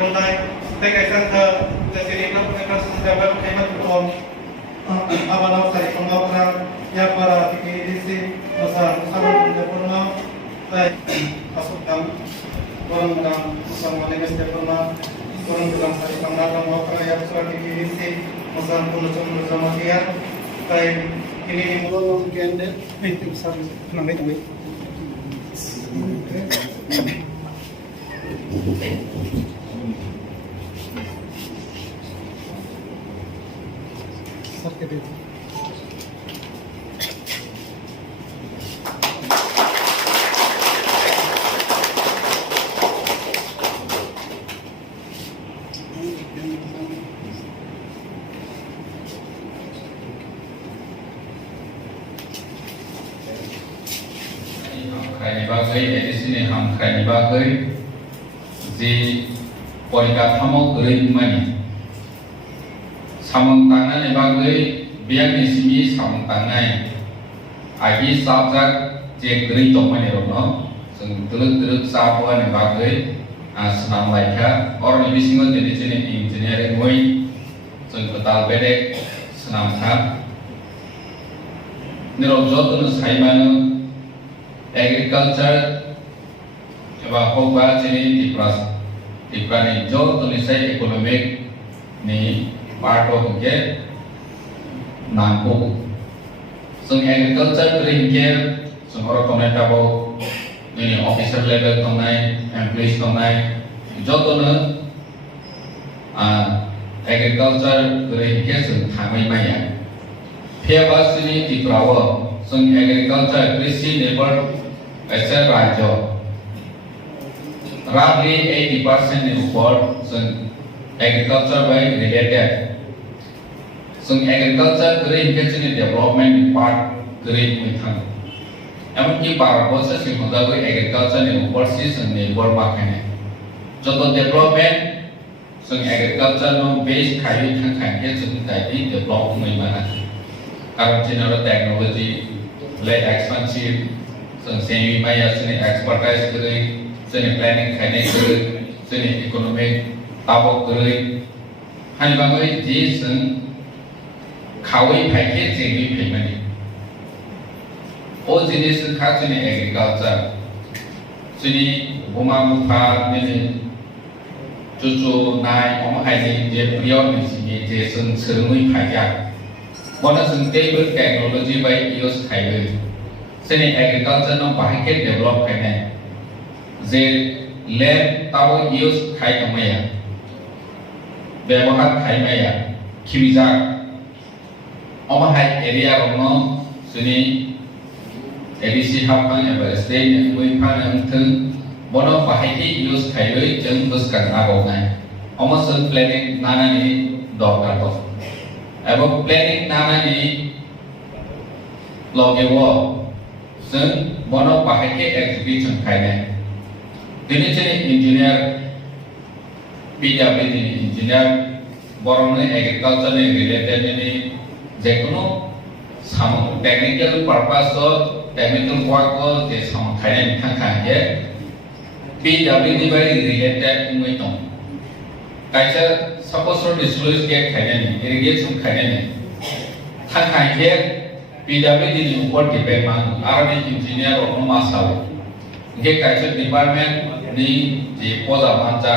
mulai tekai santa jadi nak senjata hemat pun awal dari pengawal ya para tikisi masa sama pernah asukam orang orang sama dengan pernah orang bilang saya pengawal mau ya para tikisi masa pun sama dia kayak ini mulai mungkin itu sama namanya itu Khai bagai di sini ham khai bagai di polika thamok geri mani samang tangan ni bagai biang di sini samang tangan agi sabjak je geri tomani rono seng teluk sabuan ni bagai senam laika orang di sini jadi sini engineering mui seng betal bedek senam tak nirojot tu sai mana agriculture coba hoba sini di prani jo tulisai economic ni part of ke nampu sung agriculture ringker sung orang komentar bo ini officer level tongai employees tongai jo tu ne agriculture ringker sung thamai maya pia bas sini di prawo sung agriculture krisi labor ऐसा राज्य roughly 80% in उपor sung agriculture by related sung agriculture green kitchen development part green with hang एमन की बार बोल से सिंह कोई agriculture in उपor सी sung labor market जो तो development sung agriculture no base खाई थंग के sung ताई develop में माना कारण general technology ले expensive seni maya seni expertise kiri seni planning kene kiri seni economic tabok kiri hani bangai di sen kawai pakai jenis pemani o jenis khas seni agriculture seni rumah muka ni cucu nai om hai ni je prior ni sini je sen serumui pakai mana sen table technology by use kai seni agriculture no bahkan develop kene je land tau use khai kamaya ব্যবহার khai maya khibija oma hai area rono seni ABC hapang eba state mui phan thung bono bahai use khai loi jeng buskan abo ngai oma sun planning nana ni dokar to ebo planning nana ni logewoซึ่งบนเอาไปให้ exhibition ใครเนี่ยทีนี้จะengineer PWD engineer บริษัท agriculture เนี่ย related นี่เจ้าหน้าสาม technical purpose ก็ technical work ก็จะสามใครเนี่ยทั้งใครเนี่ย PWD ไป related ไม่ตรงใครจะ suppose to disclose แก่ใครเนี่ย irrigation ใครเนี่ยทั้งใครเนี่ยPWD ni upor depend mang army engineer or master ge kaisa department ni je poda manja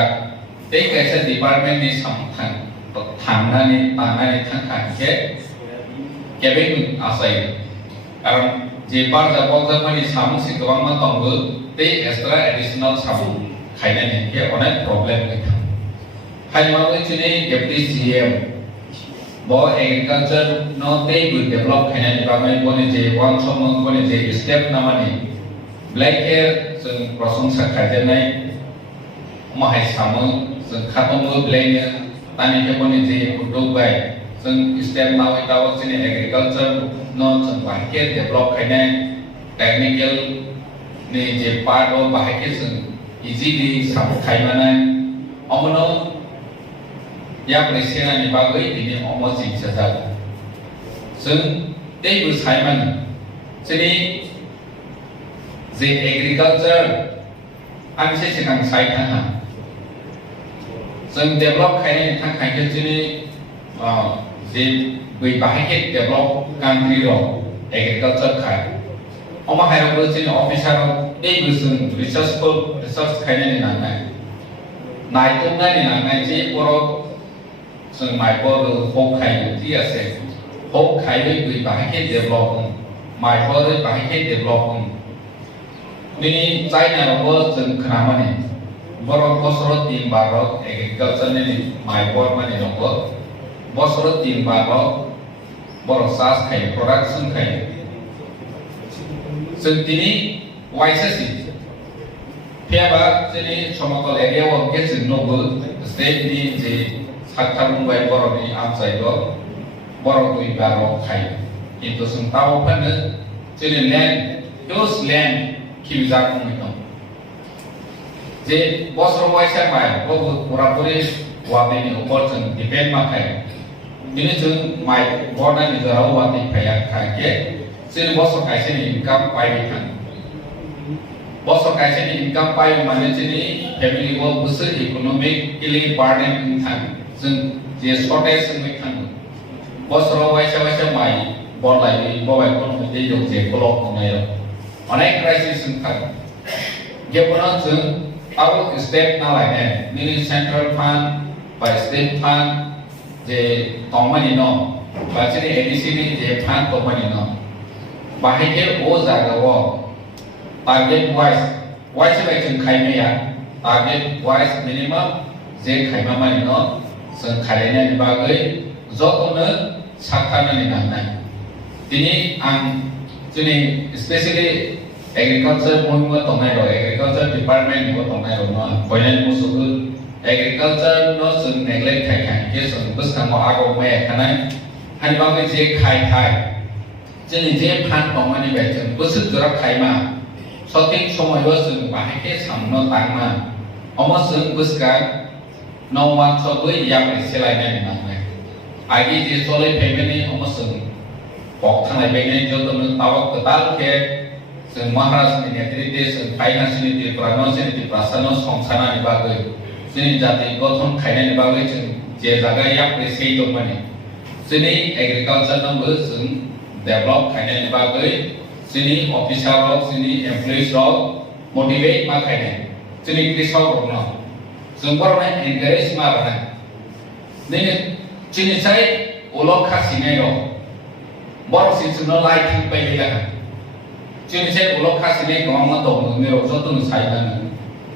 te kaisa department ni samthang thangna ni tana ni thangkha ke kebeng asai karon je par jabok jamani samu sikawang ma tongbu te extra additional samu khaina ni ke onek problem ke hai ma we chini deputy CM bo agriculture no they will develop khaina department bone je one somong bone je step namani black hair sung prosongsa khajenai mahai samu sung khatomu black tani ke bone je udog bai sung step now itaw sini agriculture no sung bahke develop khaina technical ni je part o bahke sung easily samu khaimana omono ya presena ni bagai ini omos sing sajak sung they will saiman sini the agriculture an se chang sai tha जों develop खायनायनि थाखाय जोंनि जे बै बाहायके develop country agriculture खाय अमाहायावबो जोंनि अफिसाराव बे जों research खायनायनि नांनाय नायथुमनायनि नांनाय जे बर' जों माइफोर हक खायो ठीक আছে हक खायो बै बाहायके डेभलप माइफोर बाहायके डेभलप बिनि चाइनायावबो जों खोनामाने बर' बोसोराव 3 बार एग्रिकालचारनि माइफोर माने दङ बोसोराव 3 बार बर' सास खायो प्रडाक्शन खायो जों दिनै वाइससि फेबा जोंनि समतल एरियायाव जों नबो स्टेटनि जे सातथा बुंबाय बर'नि आमसाइद बर' 2 बार खायो किन्तु जों ताव फानो जोंनि लेन्ड हिउज लेन्ड खिजाखुमै दं जे बोसोराव वाइसा माइ पुरापुरि वादैनि उपर जों डिपेन्ड माखाय दिनै जों माइ बरनानि गेजेराव वादै फाया खाके जों बोसोर खायसेनि इनकाम पाइबाय थाङो बोसोर खायसेनि इनकाम पाइ माने जोंनि फेमिलिखौ बोसोर इक'नमिकलि बार्डेन थाङो जों जे सर्टेज जों थाङो बोसोराव वाइसा माइ बरलाय बबायखौ दै दं जे ब्लक होनायाव अनेक क्राइसिस थाङो गेबना जों आउट स्टेट नालाय ने सेंट्रल फान्ड बा स्टेट फान्ड जे तमानि न बा जोंनि एडिसि नि जे फान्ड तमानि न बाहायके ओ जागाव टारगेट वाइज बाय जों खायनाया टारगेट वाइज मिनिमाम जे खायमा मानि न जों खायनायनि बागै जतनो साखानानि नांनाय दिनै आं जोंनि स्पेशली एग्रीकल्चर मुंबो तंनाय एग्रीकल्चर डिपार्टमेंट निबो तंनाय न बयनानि मुसुगु एग्रीकल्चर न जों नेग्लेक्ट खायखाय के जों बसखांव आगो मै खानाय हानि बागै जे खाय जोंनि जे फान तंमानि बाय जों बोसोर जरा खायमा सटिक समयबो जों बाहायके सामनो तांमा अमो जों बसका नौवान सबै याबै सेलायनाय नांनाय आगि जे सले फेमिलि अमो जों बक थांनाय बेने जतनो तावक कताल के जों महाराष्ट्रनि नेतृत्व जों फाइनान्सनि प्राग्नोसिनि प्रासानो संसानानि बागै जोंनि जाति गठन खायनायनि बागै जों जे जागाया प्रेसै दंमाने जोंनि एग्रीकालचार नंबो जों डेभलप खायनायनि बागै जोंनि अफिसार जोंनि एमप्लयिज मोटिवेट मा खायनाय जोंनि कृषक रंनो जों बर'नो एनकारेज मारनाय दिनै जोंनि साइ उलक खासिनाय दं बर' सिजनो लाइटिं बायदिला जोंनि साइ उलक खासिनाय गोबां दं मेराव जतनो साइबानो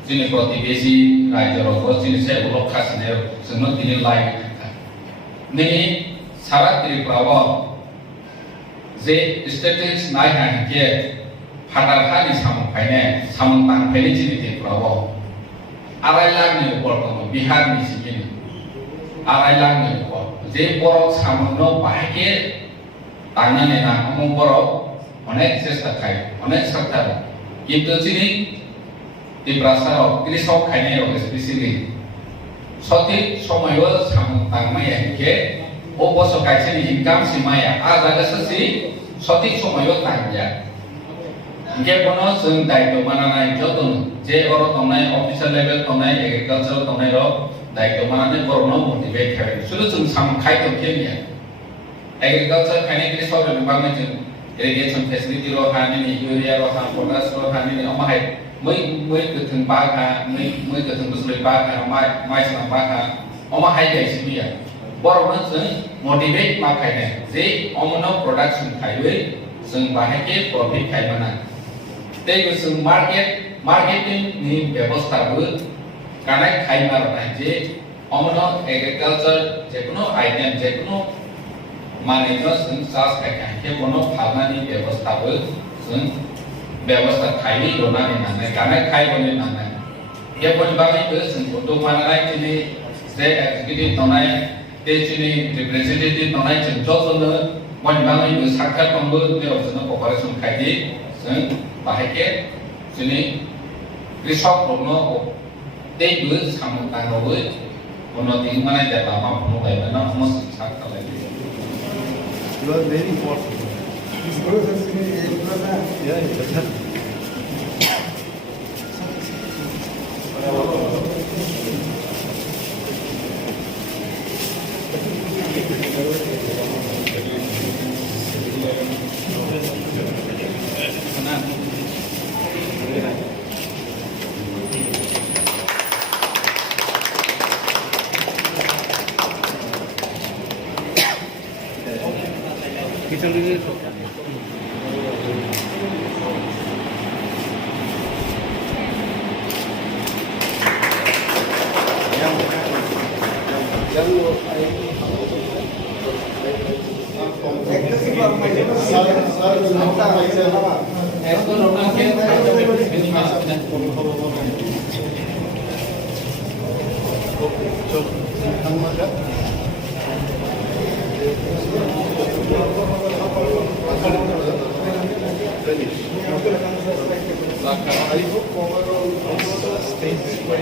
जोंनि प्रतिबेशी रायजोरावबो जोंनि साइ उलक खासिनाय जोंनो दिनै लाइट दिनै सारा त्रिपुराव जे स्टेटिक्स नायनानैके फादारखानि सामखायने सामतांफेनि जिनिफ्राव आराय लाखनि उपर दङ बिहारनि सिगिनि आराय लाखनि उपर जे बर' सामनो बाहायके तांनानै ना हम बर' अनेक चेष्टा खाय अनेक सरकार किन्तु जिनि त्रिपुरासाराव कृषक खायनायाव स्पेशली सঠিक समयबो सामतांमायके ओ बसो खायसेनि इनकाम सिमाया आ जागासि सঠিक समयबो तांया गेबनो जों दायित्व मानानाय जतन जे बर' तंनाय अफिसार लेभेल तंनाय एग्रीकालचार तंनाय दायित्व मानानाय बर'नो मोटिवेट खाय सुरु जों साम खायतो केमिया एग्रीकालचार खायनाय कृषक बांनाय जों इरिगेशन फेसिलिटी रो हानि यूरिया रो हा पोटास रो हानि अमाहाय मै गोथों बागा मै गोथों बुसलै बागा माइ सना बागा अमाहाय गायसिबिया बर'नो जों मोटिवेट मा खायनाय जे अमनो प्रोडक्शन खायबै जों बाहायके प्रॉफिट खायमाना तेबो जों मार्केटिंग नि व्यवस्थाबो कानाय खायमारनाय जे अमनो एग्रीकालचार जेकुनो आइटेम जेकुनो मानेनो जों सास खायखाय के बनो फालनानि व्यवस्थाबो जों व्यवस्था खायनि रोनानि नानाय कानाय खायबोनि नानाय के बन बागैबो जों फटो मानाय दिनै जे एक्जिक्यूटिव तनाय तेजनि रिप्रेजेंटेटिभ तनाय जों जतनो बन बागैबो साखा तंबो जेराव जों कपारेशन खायदि जों बाहायके जोंनि कृषक रंनो तेबो सामतांगबो उन्नति माने जाता मा फुंबायना हमस साखा You are very important. This process is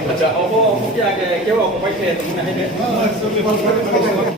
अच्छा, ông có cái kéo ông có bánh xe tụi này hết đấy.